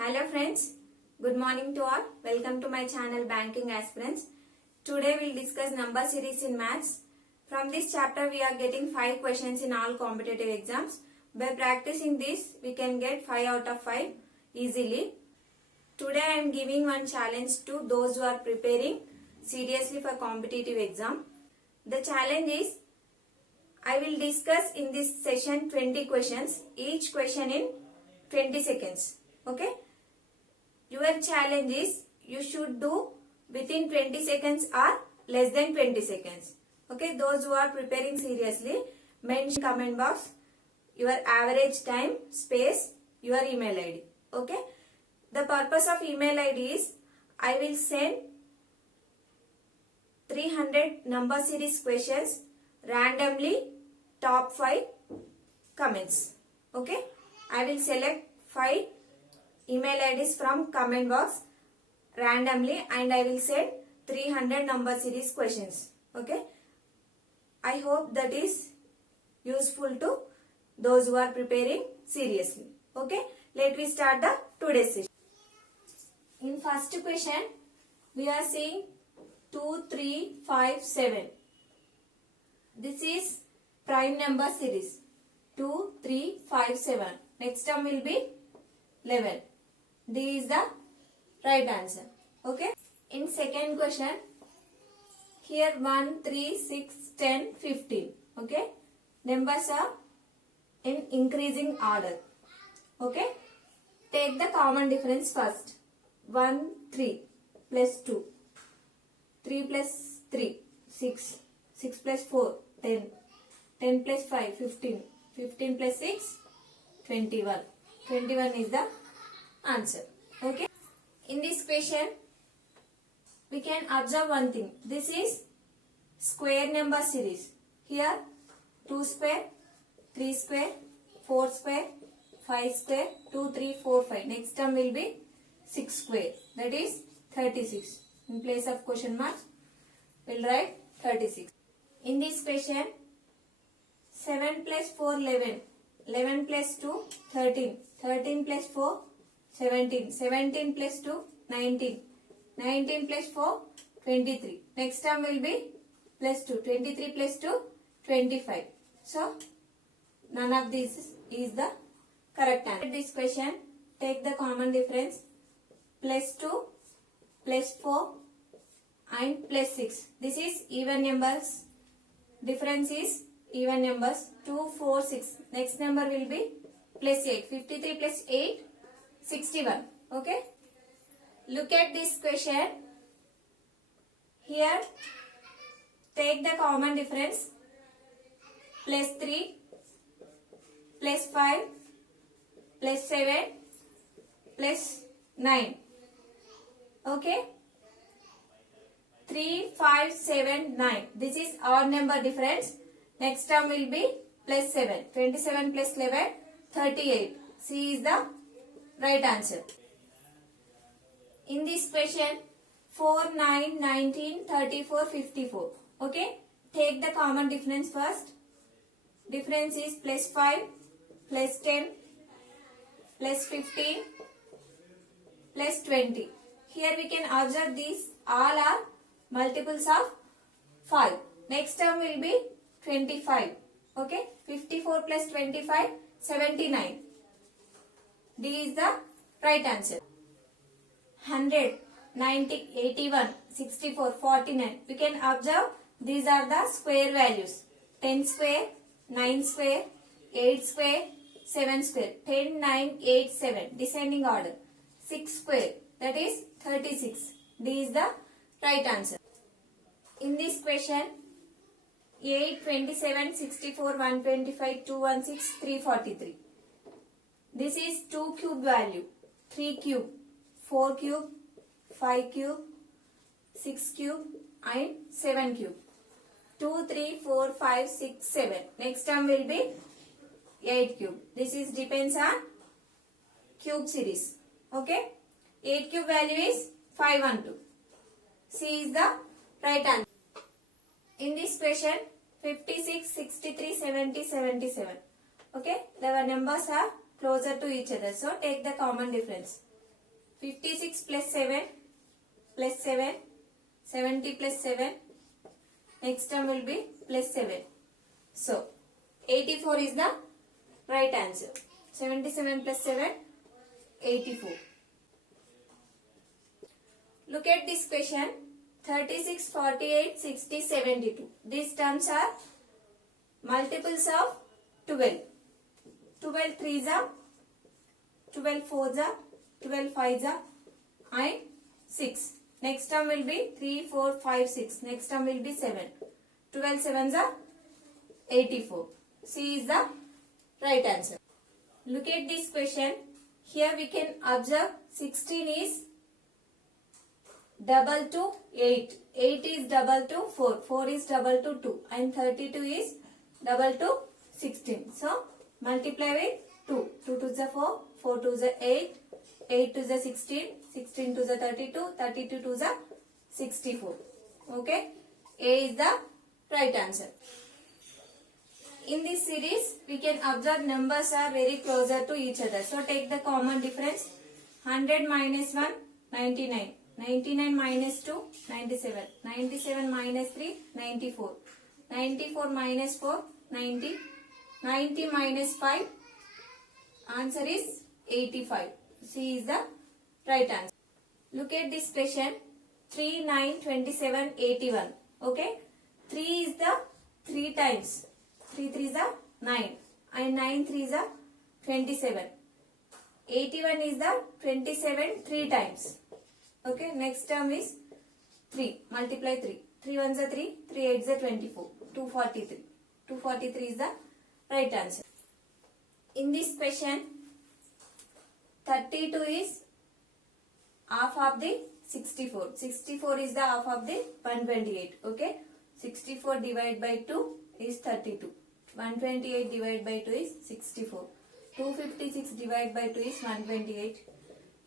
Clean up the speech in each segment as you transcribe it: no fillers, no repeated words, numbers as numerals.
Hello friends, good morning to all. Welcome to my channel Banking Aspirants. Today we'll discuss number series in maths. From this chapter we are getting 5 questions in all competitive exams. By practicing this we can get 5 out of 5 easily. Today I am giving one challenge to those who are preparing seriously for competitive exam. The challenge is I will discuss in this session 20 questions, each question in 20 seconds. Okay? Your challenge is you should do within 20 seconds or less than 20 seconds. Okay, those who are preparing seriously, mention comment box your average time, space, your email ID. Okay, the purpose of email ID is I will send 300 number series questions randomly, top 5 comments. Okay, I will select 5 email IDs from comment box randomly and I will send 300 number series questions. Okay, I hope that is useful to those who are preparing seriously. Okay, let me start the today's session. In first question we are seeing 2, 3, 5, 7. This is prime number series. 2, 3, 5, 7. Next term will be 11. D is the right answer. Okay. In second question, here 1, 3, 6, 10, 15. Okay. Numbers are in increasing order. Okay. Take the common difference first. 1, 3 plus 2. 3 plus 3, 6. 6 plus 4, 10. 10 plus 5, 15. 15 plus 6, 21. 21 is the answer. Okay. In this question, we can observe one thing. This is square number series. Here 2 square, 3 square, 4 square, 5 square, 2, 3, 4, 5. Next term will be 6 square. That is 36. In place of question mark, we'll write 36. In this question, 7 plus 4, 11. 11 plus 2, 13. 13 plus 4, 17. 17 plus 2, 19. 19 plus 4, 23. Next term will be plus 2. 23 plus 2, 25. So, none of these is the correct answer. This question, take the common difference. Plus 2, plus 4 and plus 6. This is even numbers. Difference is even numbers. 2, 4, 6. Next number will be plus 8. 53 plus 8, 61. Okay. Look at this question. Here, take the common difference. Plus 3, plus 5, plus 7, plus 9. Okay. 3, 5, 7, 9. This is odd number difference. Next term will be plus 7. 27 plus 11, 38. C is the right answer. In this question, 4, 9, 19, 34, 54. Okay. Take the common difference first. Difference is plus 5, plus 10, plus 15, plus 20. Here we can observe these all are multiples of 5. Next term will be 25. Okay. 54 plus 25, 79. D is the right answer. 100, 90, 81, 64, 49. We can observe these are the square values. 10 square, 9 square, 8 square, 7 square. 10, 9, 8, 7. Descending order. 6 square. That is 36. D is the right answer. In this question, 8, 27, 64, 125, 216, 343. This is 2 cube value. 3 cube, 4 cube, 5 cube, 6 cube and 7 cube. 2, 3, 4, 5, 6, 7. Next term will be 8 cube. This is depends on cube series. Okay. 8 cube value is 512. C is the right answer. In this question, 56, 63, 70, 77. Okay. The numbers are closer to each other. So, take the common difference. 56 plus 7 plus 7, 70 plus 7. Next term will be plus 7. So 84 is the right answer. 77 plus 7, 84. Look at this question. 36, 48, 60, 72. These terms are multiples of 12. 12 3s are, 12 4s are, 12 5s are, and 6. Next term will be 3, 4, 5, 6. Next term will be 7. 12 7s are 84. C is the right answer. Look at this question. Here we can observe 16 is double to 8. 8 is double to 4. 4 is double to 2. And 32 is double to 16. So multiply with 2. 2 to the 4. 4 to the 8. 8 to the 16. 16 to the 32. 32 to the 64. Okay. A is the right answer. In this series, we can observe numbers are very closer to each other. So take the common difference. 100 minus 1, 99. 99 minus 2, 97. 97 minus 3, 94. 94 minus 4, 90. 90 minus 5, answer is 85. C is the right answer. Look at this question. 3, 9, 27, 81. Okay. 3 is the 3 times. 3 3s are 9. And 9 3s are 27. 81 is the 27 3 times. Okay, next term is 3. Multiply 3. 3 1s are 3. 3 8s are 24. 243. 243 is the right answer. In this question, 32 is half of the 64. 64 is the half of the 128. Okay, 64 divided by 2 is 32. 128 divided by 2 is 64. 256 divided by 2 is 128.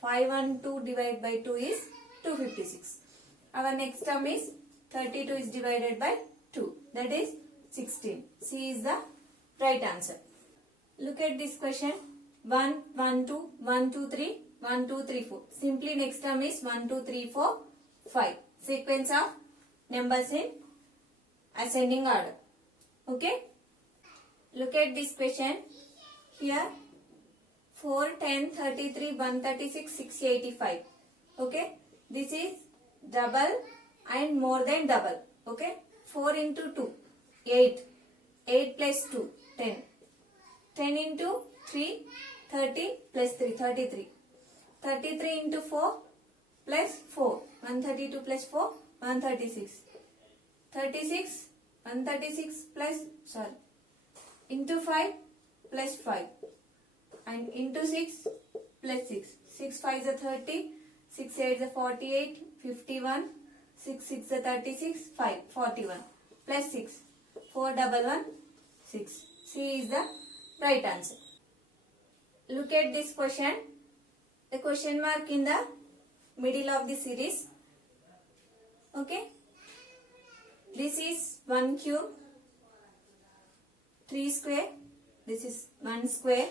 512 divided by 2 is 256. Our next term is 32 is divided by 2. That is 16. C is the right answer. Look at this question. 1, 1, 2, 1, 2, 3, 1, 2, 3, 4. Simply next term is 1, 2, 3, 4, 5. Sequence of numbers in ascending order. Okay. Look at this question. Here 4, 10, 33, 136, 685. Okay. This is double and more than double. Okay. 4 into 2, 8. 8 plus 2, 10. 10 into 3, 30 plus 3, 33. 33 into 4 plus 4. 132 plus 4, 136. 36, 136 plus, into 5 plus 5. And into 6 plus 6. 6 5 is a 30. 6 8 is a 48. 51. 6 6 is a 36. 5 41. Plus 6. 4 double 1 6. C is the right answer. Look at this question. The question mark in the middle of the series. Okay. This is 1 cube. 3 square. This is 1 square.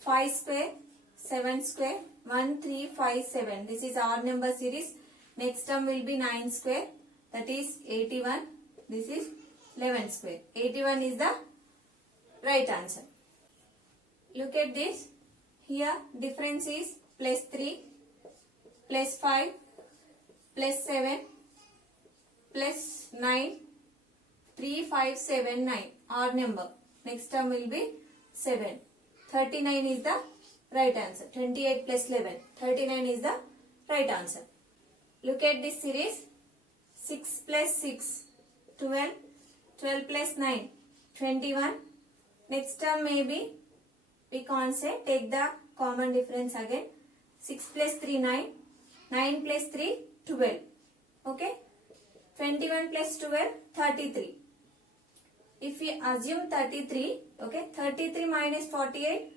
5 square. 7 square. 1 3 5 7. This is odd number series. Next term will be 9 square. That is 81. This is 11 square. 81 is the right answer. Look at this. Here difference is plus 3, plus 5, plus 7, plus 9, 3, 5, 7, 9. Odd number. Next term will be 7. 39 is the right answer. 28 plus 11. 39 is the right answer. Look at this series. 6 plus 6, 12. 12 plus 9, 21. Next term may be, we can't say, take the common difference again. 6 plus 3, 9. 9 plus 3, 12. Okay. 21 plus 12, 33. If we assume 33, okay, 33 minus 48,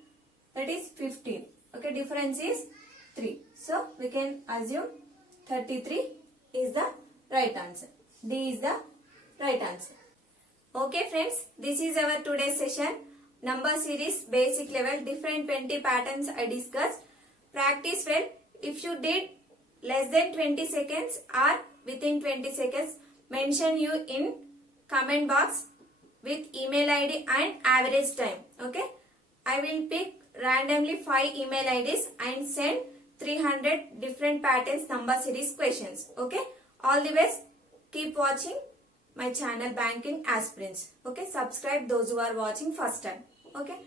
that is 15. Okay, difference is 3. So, we can assume 33 is the right answer. D is the right answer. Okay friends, this is our today's session. Number series, basic level, different 20 patterns I discussed. Practice well. If you did less than 20 seconds or within 20 seconds, mention you in comment box with email ID and average time. Okay. I will pick randomly 5 email IDs and send 300 different patterns number series questions. Okay. All the best. Keep watching my channel Banking Aspirants. Okay. Subscribe those who are watching first time. Okay.